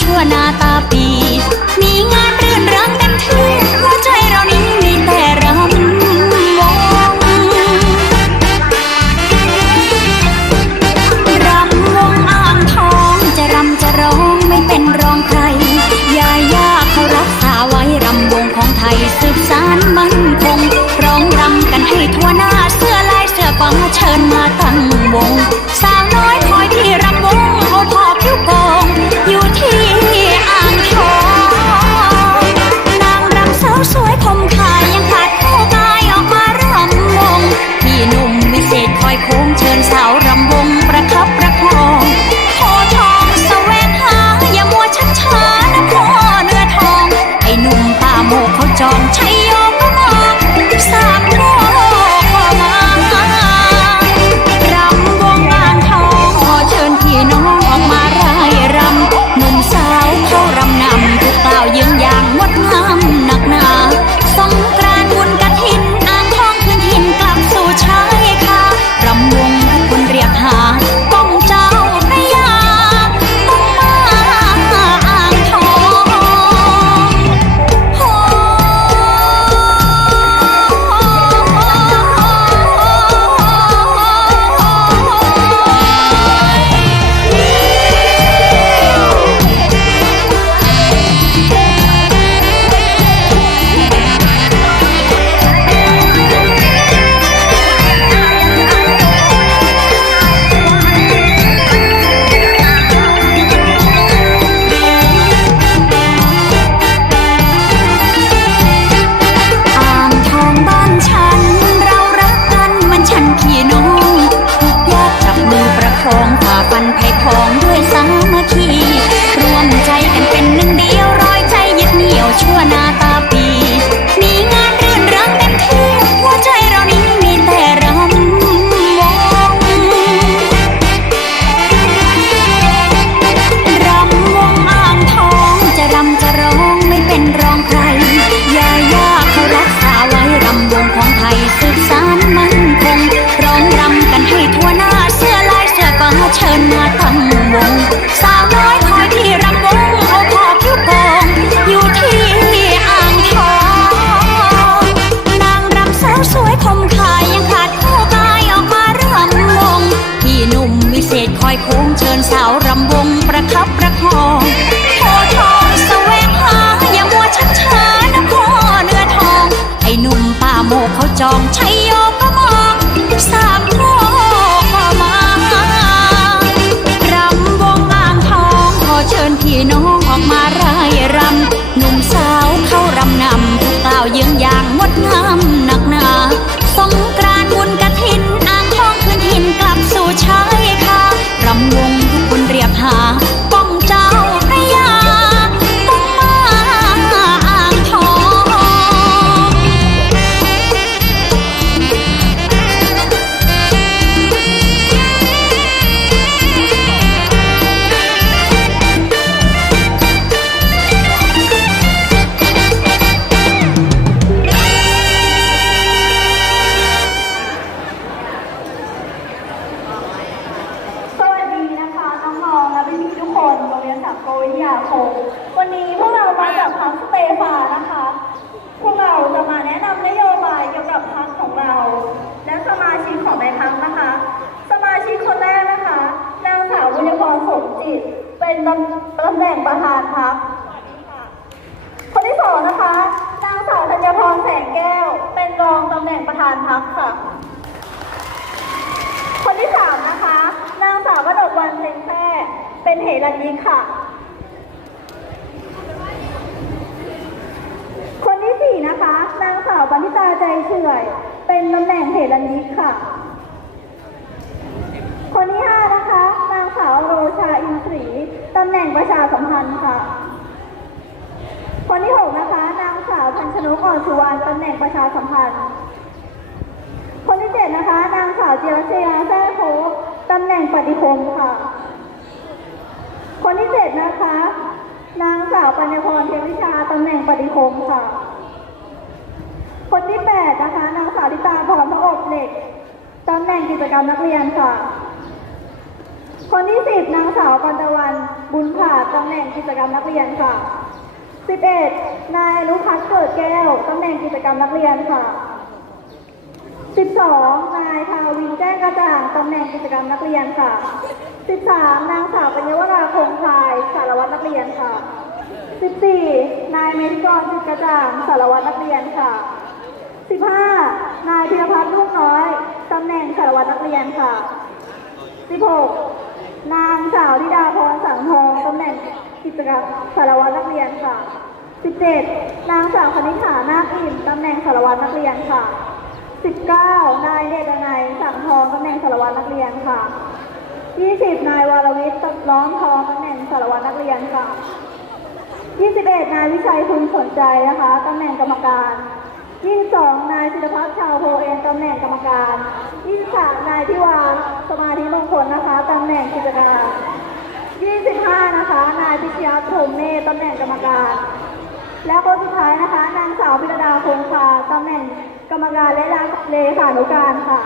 ชั่วหน้าตาปี มีงานรื่นเริงเต็มที่หัวใจเรานี้มีแต่รำวงรำวงอ่างทองจะรำจะร้องไม่เป็นรองใครยายาเขารักษาไว้รำวงของไทยสืบสานมั่นคง วันนี้พวกเรามาจากพักสเตฟานะคะ พวกเราจะมาแนะนำนโยบายเกี่ยวกับพักของเรา และสมาชิกของในพักนะคะ สมาชิกคนแรกนะคะ นางสาวบุญพรสมจิต เป็นตำแหน่งประธานพักคนที่สองนะคะ นางสาวธัญพรแสงแก้ว เป็นรองตำแหน่งประธานพักค่ะ คนที่สามนะคะ นางสาวกนกวันเซงแท้เป็นเหรัญยิกค่ะ คนที่ สี่นะคะ นางสาวปณิตาใจเฉื่อย เป็นตำแหน่งเหรัญยิกค่ะ คนที่ห้านะคะ นางสาวโรชาอินทรีตำแหน่งประชาสัมพันธ์ค่ะ คนที่หกนะคะ นางสาวพันชนกอ่อนสุวรรณตำแหน่งประชาสัมพันธ์ คนที่เจ็ดนะคะ นางสาวเจิรชยแท้โพตำแหน่งปฏิคมค่ะ คนที่เจ็ดนะคะนางสาวปัญญพรเทวิชาตำแหน่งปฏิคมค่ะ ดนะคะนางสาวลิตาพรพระอบเหล็กตำแหน่งกิจกรรมนักเรียนค่ะ คนที่สิบนางสาวปันตะวันบุญผาตำแหน่งกิจกรรมนักเรียนค่ะสิบเอ็ดนายอนุพัฒน์เกิดแก้วตำแหน่งกิจกรรมนักเรียนค่ะ12นายทาวินแจ้งกระจ่างตำแหน่งกิจกรรมนักเรียนค่ะ13นางสาวปัญญวราคงคายสารวัตรนักเรียนค่ะ14นายเมธิกรจิตกระจ่างสารวัตรนักเรียนค่ะ 15 นายพิรพัฒน์ลูกน้อย ตำแหน่งสารวัตรนักเรียนค่ะ 16 นางสาวธิดาพรสังทอง ตำแหน่งกิจกรรมสารวัตรนักเรียนค่ะ 17 นางสาวคณิษฐานาคอิ่ม ตำแหน่งสารวัตรนักเรียนค่ะ 19 นายเดชนายสังทอง ตำแหน่งสารวัตรนักเรียนค่ะ 20 นายวรวิทย์ล้อมทอง ตำแหน่งสารวัตรนักเรียนค่ะ 21 นายวิชัยคุณสนใจนะคะ ตำแหน่งกรรมการ 22นายศิลพัฒน์ชาวโพเอนตำแหน่งกรรมการ23นายทิวานสมาธิมงคลนะคะตำแหน่งกิจการ25นะคะ นายพิชยาพรมเมธตำแหน่งกรรมการ และคนสุดท้ายนะคะนางสาวพิรดาคงคาตำแหน่งกรรมการและเลขานุการค่ะ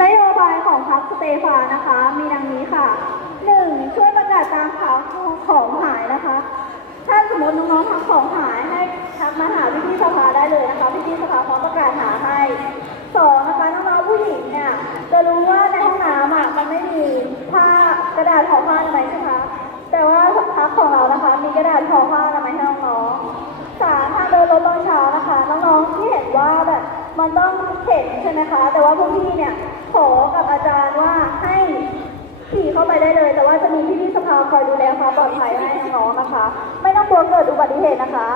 นโยบายของพรรคสเตฟานะคะ มีดังนี้ค่ะ 1. ช่วยประกาศตามข่าวของหายนะคะ ถ้า สมมติน้องๆทำของหายให้ทักมาหาพี่พี่ๆสภาได้เลยนะคะพี่พี่ๆสภาพร้อมประกาศหาให้สองนะคะน้องๆผู้หญิงเนี่ยจะรู้ว่าในห้องน้ำอะมันไม่มีผ้ากระดาษห่อผ้าอนามัยใช่ไหมคะแต่ว่าพักของเรานะคะ มีกระดาษห่อผ้าอนามัยให้น้องๆสามทาเดินรถตอนเช้านะคะน้องๆที่เห็นว่าแบบมันต้องเข็นใช่ไหมคะ แต่ว่าพวกพี่เนี่ยขอกับอาจารย์ว่าให้ ขี่เข้าไปได้เลย แต่ว่าจะมีพี่ๆสภาคอยดูแลความปลอดภัยให้น้องๆนะคะ ไม่ต้องกลัวเกิดอุบัติเหตุนะคะ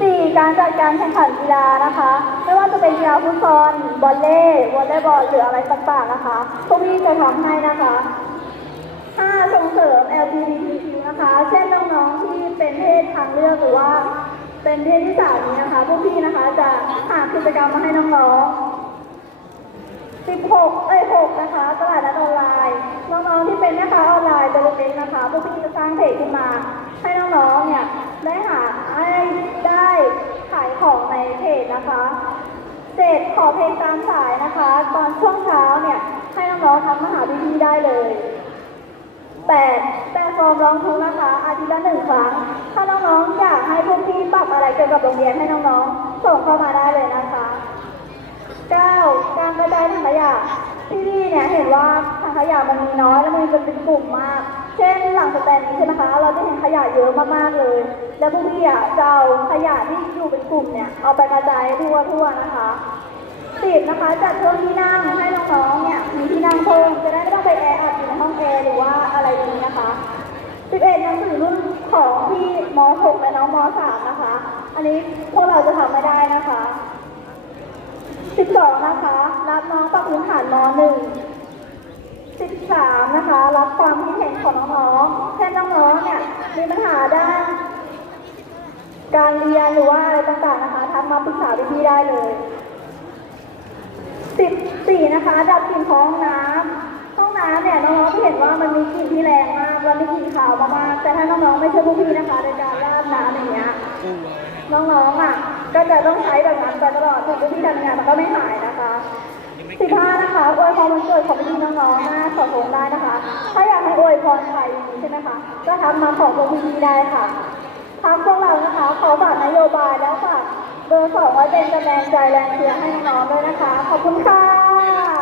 สี่การจัดการแข่งขันกีฬานะคะ ไม่ว่าจะเป็นกีฬาฟุตซอลบอลเล่วอลเลย์บอลหรืออะไรต่างๆนะคะ พวกพี่จะทำให้นะคะห้าส่งเสริม LGBTQ นะคะ เช่นน้องๆที่เป็นเพศทางเลือกหรือว่าเป็นเพศที่สามนี้นะคะ พวกพี่นะคะจะหากิจกรรมมาให้น้องๆ 16 เอ้ย 6 นะคะ ตลาดนัดออนไลน์น้องๆที่เป็นแม่ค้าออนไลน์ตัวเล็กนะคะพวกพี่จะสร้างเพจขึ้นมา ให้น้องๆเนี่ยได้หาให้ได้ขายของในเพจนะคะเจ็ดขอเพลงตามสายนะคะ ตอนช่วงเช้าเนี่ยให้น้องๆทำมาหาพี่ๆได้เลยแปดแปดฟอร์มร้องทุกนะคะ อาทิตย์ละหนึ่งครั้ง ถ้าน้องๆอยากให้พวกพี่ปรับอะไรเกี่ยวกับโรงเรียนให้น้องๆ ส่งเข้ามาได้เลยนะคะ 9. การกระจายถังขยะ ที่นี่เนี่ยเห็นว่าถังขยะมันมีน้อยแล้วมันจะเป็นกลุ่มมาก เช่นหลังสแตนนี้ใช่ไหมคะ เราจะเห็นขยะเยอะมากๆเลย แล้วพวกพี่อะจะเอาขยะที่อยู่เป็นกลุ่มเนี่ยเอาไปกระจายทั่วทั่วๆนะคะสิบนะคะจัดเพิ่มที่นั่งให้น้องๆเนี่ยมีที่นั่งเพิ่มจะได้ไม่ต้องไปแออัดอยู่ในห้องแอร์หรือว่าอะไรนี้นะคะ11หนังสือรุ่นของพี่ม .6 และน้องม .3 นะคะ อันนี้พวกเราจะทำไม่ได้นะคะ 12 นะคะ รับน้องปรับพื้นฐานม .1 13 นะคะ รับความคิดเห็นของน้องๆเช่นน้องๆเนี่ยมีปัญหาด้านการเรียนหรือว่าอะไรต่างๆนะคะทักมาปรึกษาพี่ๆได้เลย 14 นะคะ ดับกลิ่นของห้องน้ำห้องน้ำเนี่ยน้องๆเห็นว่ามันมีกลิ่นที่แรงมากแล้วมีกลิ่นขาวมากๆแต่ถ้าน้องๆไม่ใช่พวกพี่นะคะในการราดน้ำอย่างเงี้ยน้องๆอะ ก็จะต้องใช้แบบนั้นไปตลอดถึงที่ทำงานมันก็ไม่หายนะคะสิบห้านะคะอวยพรวันเกิดของพี่น้องๆหน้าขอโทษได้นะคะ ถ้าอยากให้อวยพรใครอย่างนี้ใช่ไหมคะก็ทำมาขอพวกพี่ๆได้ค่ะทางพวกเรานะคะขอฝากนโยบายแล้วฝากเบอร์สองไว้เป็นกำลังใจแรงเชียร์ให้น้องๆด้วยนะคะ ขอบคุณค่ะ